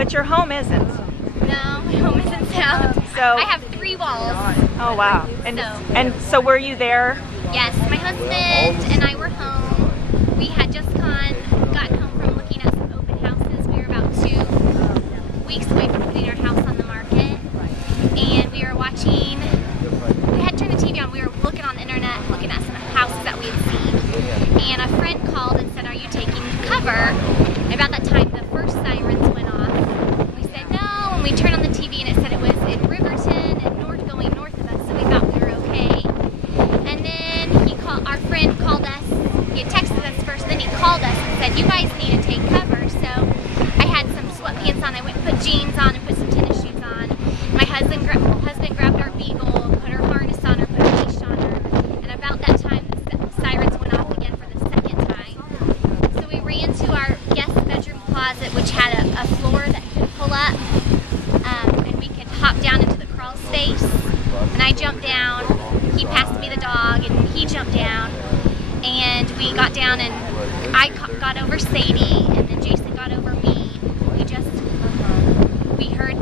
But your home isn't. No, my home isn't sound. So I have 3 walls. Oh wow. And so were you there? Yes, my husband and I were home. We had just gotten home from looking at some open houses. We were about 2 weeks away from putting our house on the market. And we were watching, we had turned the TV on, we were looking on the internet, looking at some houses that we had seen. And a friend called and said, "Are you taking cover?" And about that time, the first sirens went off. We said no, and we turned on the TV and it said it was in Riverton and going north of us, so we thought we were okay. And then our friend called us, he had texted us first, then he called us and said, "You guys need to take cover." So I had some sweatpants on, I went and put jeans on and put some tennis shoes on. My husband grabbed our beagle, put her harness on her, put a leash on her, and about that time the sirens went off again for the second time. So we ran to our guest bedroom closet, which had a floor that could pull up, and we could hop down into the crawl space. And I jumped down, he passed me the dog, and he jumped down, and we got down, and I got over Sadie, and then Jason got over me. We heard,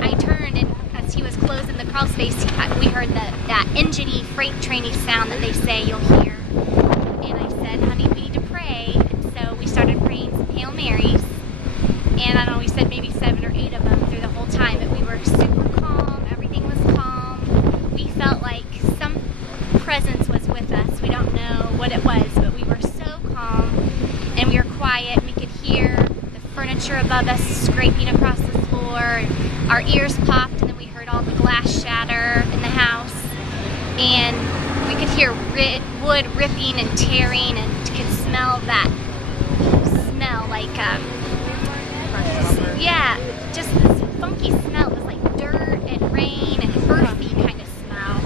I turned, and as he was closing the crawl space, we heard that engine-y, freight trainy sound that they say you'll hear. And I said, "Honey, we need to pray." And so we started praying some Hail Marys. And I don't know, we said maybe 7 or 8 of them through the whole time, but we were super calm, everything was calm. We felt like some presence was with us. We don't know what it was, but we were so calm, and we were quiet, and we could hear the furniture above us scraping across the floor, and our ears popped, and then we heard all the glass shatter in the house, and we could hear wood ripping and tearing, and could smell that smell like, yeah, just this funky smell. It was like dirt and rain and earthy kind of smell.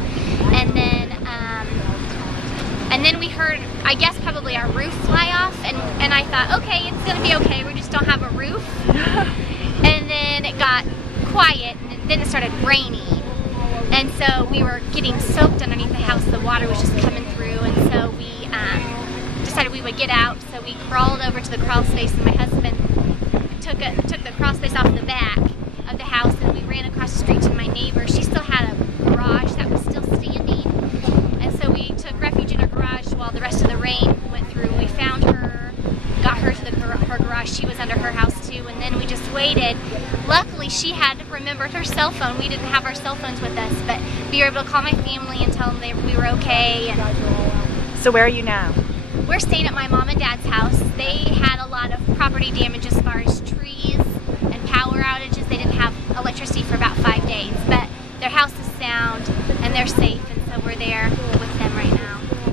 And then we heard, I guess probably our roof fly off, and I thought, okay, it's gonna be okay, we just don't have a roof. And then it got quiet, and then it started raining. And so we were getting soaked underneath the house, the water was just coming through, and so we decided we would get out. So we crawled over to the crawl space, and my husband took the crawl space off the back of the house, and we ran across the street to my neighbor. She still had a garage that was still standing, and so we took refuge in her garage while the rest of the rain went through. We found her, got her to her garage. She was under her house too, and then we just waited. Luckily, she had remembered her cell phone. We didn't have our cell phones with us, but we were able to call my family and tell them we were okay. And so where are you now? We're staying at my mom and dad's house. They had a lot of property damage as far as trees and power outages. They didn't have electricity for about 5 days, but their house is sound and they're safe, and so we're there with